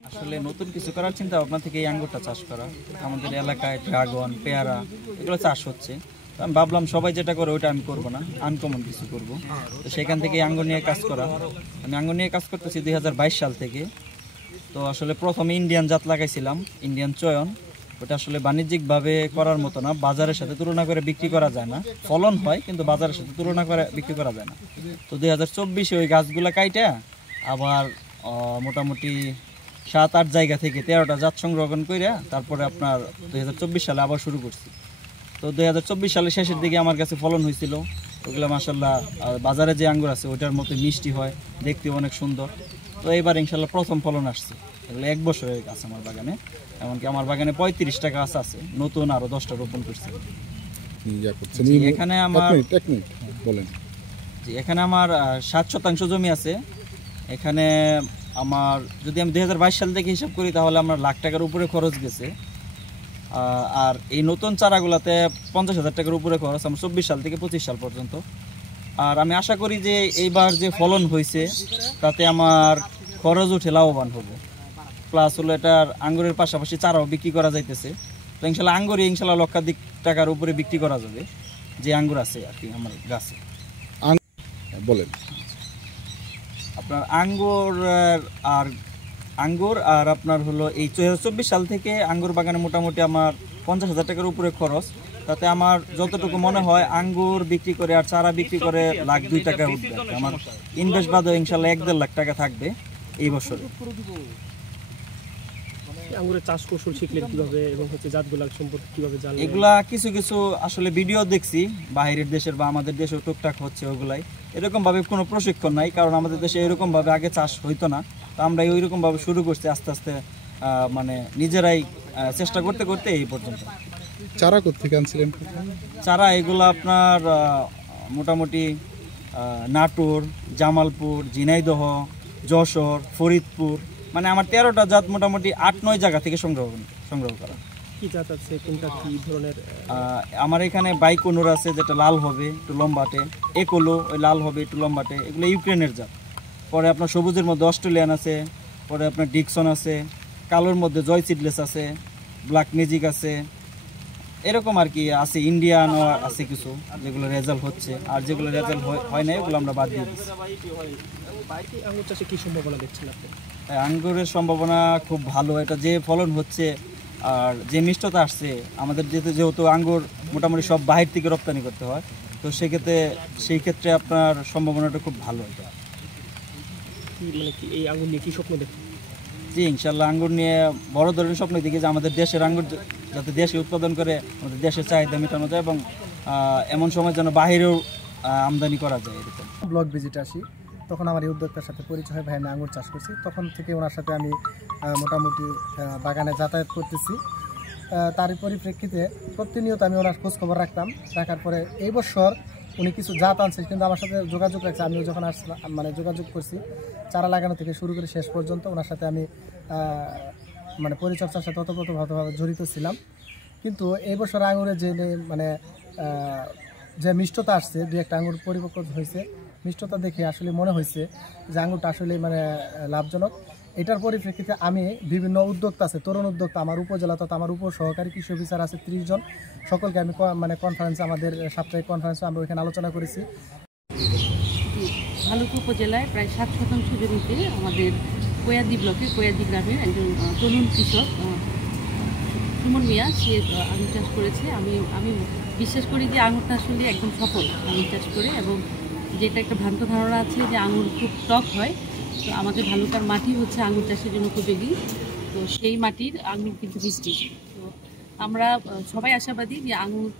আসলে নতুন কিছু করার চিন্তা ভাবনা থেকে এই আঙ্গুরটা চাষ করা। আমাদের এলাকায় ড্রাগন, পেয়ারা এগুলো চাষ হচ্ছে। তো আমি ভাবলাম সবাই যেটা করে ওইটা আমি করবো না, আনকমন কিছু করব। তো সেখান থেকে আঙ্গুর নিয়ে কাজ করা। আমি আঙ্গুর নিয়ে কাজ করতেছি 2022 সাল থেকে। তো আসলে প্রথমে ইন্ডিয়ান জাত লাগাইছিলাম, ইন্ডিয়ান চয়ন। ওটা আসলে বাণিজ্যিকভাবে করার মতো না, বাজারের সাথে তুলনা করে বিক্রি করা যায় না। ফলন হয় কিন্তু বাজারের সাথে তুলনা করে বিক্রি করা যায় না। তো 2024-এ ওই গাছগুলা কাইটা আবার মোটামুটি 7-8 জায়গা থেকে 13টা জাত সংরক্ষণ করে তারপরে আপনার 2024 সালে আবার শুরু করছি। তো 2024 সালের শেষের দিকে আমার কাছে ফলন হয়েছিল। ওগুলো মাসাল্লাহ বাজারে যে আঙ্গুর আছে ওইটার মতো মিষ্টি হয়, দেখতে অনেক সুন্দর। তো এবার ইনশাল্লাহ প্রথম ফলন আসছে। এগুলো 1 বছরের গাছ আমার বাগানে। এমনকি আমার বাগানে 35টা গাছ আছে, নতুন আরো 10টা রোপণ করছে। এখানে আমার বলেন, এখানে আমার 7% জমি আছে। এখানে আমার যদি আমি 2022 সাল থেকে হিসাব করি তাহলে আমার লাখ টাকার উপরে খরচ গেছে। আর এই নতুন চারাগুলোতে 50,000 টাকার উপরে খরচ আমার 24 সাল থেকে 25 সাল পর্যন্ত। আর আমি আশা করি যে এইবার যে ফলন হয়েছে তাতে আমার খরচ উঠে লাভবান হবে। প্লাস হলো এটার আঙ্গুরের পাশাপাশি চারাও বিক্রি করা যাইতেছে। তো ইনশাল্লাহ আঙ্গুরে ইনশাল্লাহ লক্ষাধিক টাকার উপরে বিক্রি করা যাবে, যে আঙ্গুর আছে আর কি আমার গাছে। বলেন, আপনার আঙ্গুর আর আপনার হলো এই 2024 সাল থেকে আঙ্গুর বাগানে মোটামুটি আমার 50,000 টাকার উপরে খরচ। তাতে আমার যতটুকু মনে হয় আঙ্গুর বিক্রি করে আর চারা বিক্রি করে লাখ 2 টাকা উঠবে। আমার ইনভেস্ট বাদে ইনশাল্লাহ 1-1.5 লাখ টাকা থাকবে এই বছরে। আঙ্গুরের চাষ কৌশল শিখলেন কিভাবে এবং জাতগুলা সম্পর্কে কিভাবে জানলেন? এগুলা কিছু কিছু আসলে ভিডিও দেখছি বাইরের দেশের বা আমাদের দেশেও টুকটাক হচ্ছে ওগুলাই। এরকম ভাবে কোনো প্রশিক্ষণ নাই, কারণ আমাদের দেশে এরকম ভাবে আগে চাষ হইতো না। তো আমরা ওইরকম ভাবে শুরু করছি আস্তে আস্তে, মানে নিজেরাই চেষ্টা করতে করতে এই পর্যন্ত। চারা কোথেকে আনছিলেন? চারা এগুলো আপনার মোটামুটি নাটোর, জামালপুর, ঝিনাইদহ, যশোর, ফরিদপুর, মানে আমার 13টা জাত মোটামুটি 8-9 জায়গা থেকে সংগ্রহ করা। কি জাত আছে, কোনটা কি ধরনের? আমার এখানে বাইকোনোর আছে, যেটা লাল হবে একটু লম্বাটে। একোলো ওই লাল হবে একটু লম্বাটে, এগুলো ইউক্রেনের জাত। পরে আপনার সবুজের মধ্যে অস্ট্রেলিয়ান আছে, পরে আপনার ডিকসন আছে, কালোর মধ্যে জয় সিডলেস আছে, ব্ল্যাক ম্যাজিক আছে, এরকম আর কি আছে। ইন্ডিয়ানও আছে কিছু, যেগুলো রেজাল্ট হচ্ছে, আর যেগুলো রেজাল্ট হয় না ওগুলো আমরা বাদ দিয়ে দিচ্ছি। আঙ্গুর চাষে কি সম্ভাবনা দেখছেন আপনি? আঙ্গুরের সম্ভাবনা খুব ভালো। এটা যে ফলন হচ্ছে আর যে মিষ্টতা আসছে, আমাদের যেহেতু আঙ্গুর মোটামুটি সব বাহির থেকে রপ্তানি করতে হয়, তো সেই ক্ষেত্রে আপনার সম্ভাবনাটা খুব ভালো। এই আঙ্গুর নিয়ে কি স্বপ্ন দেখেন? জি, ইনশাল্লাহ আঙ্গুর নিয়ে বড় ধরনের স্বপ্ন দেখি যে আমাদের দেশের আঙ্গুর যাতে দেশে উৎপাদন করে আমাদের দেশের চাহিদা মেটানো যায়, এবং এমন সময় যেন বাহিরেও আমদানি করা যায়। এরকম ব্লগ ভিজিট আসি, তখন আমার এই উদ্যোক্তার সাথে পরিচয় হয়। ভাই আমি আঙ্গুর চাষ করছি, তখন থেকে ওনার সাথে আমি মোটামুটি বাগানে যাতায়াত করতেছি। তারই পরিপ্রেক্ষিতে প্রতিনিয়ত আমি ওনার খোঁজখবর রাখার পরে এই বছর উনি কিছু জাত আনছে, কিন্তু আমার সাথে যোগাযোগ রাখছে। আমিও যখন আসলাম মানে যোগাযোগ করছি, চারা লাগানো থেকে শুরু করে শেষ পর্যন্ত ওনার সাথে আমি মানে পরিচর্যার সাথে ওতপ্রোতভাবে জড়িত ছিলাম। কিন্তু এই বছর আঙুরের যে মানে যে মিষ্টতা আসছে, 2-1টা আঙুর পরিপক্ব হয়েছে, মিষ্টতা দেখে আসলে মনে হয়েছে যে আঙুরটা আসলে মানে লাভজনক। এটার পরিপ্রেক্ষিতে আমি বিভিন্ন উদ্যোক্তা আছে, তরুণ উদ্যোক্তা আমার উপজেলা তথা আমার উপসহকারী কৃষি অফিসার আছে 30 জন, সকলকে আমি মানে কনফারেন্সে, আমাদের সাপ্তাহিক কনফারেন্সে আমরা ওইখানে আলোচনা করেছি। ভালুকা উপজেলায় প্রায় 7% জমিতে আমাদের কোয়াদি ব্লকে কোয়াদি গ্রামের একজন তরুণ কৃষক সুমন মিয়া, সে আঙুর চাষ করেছে। আমি বিশ্বাস করি যে আঙুরটা আসলে একদম সফল আঙুর চাষ করে, এবং যেটা একটা ভ্রান্ত ধারণা আছে যে আঙুর খুব টক হয়। তো আমাদের ভালুকার মাটি হচ্ছে আঙুর চাষের জন্য উপযোগী, তো সেই মাটির আঙুর কিন্তু মিষ্টি। তো আমরা সবাই আশাবাদী যে আঙুর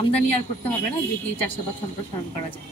আমদানি আর করতে হবে না যদি চাষাবাদ সম্প্রসারণ করা যায়।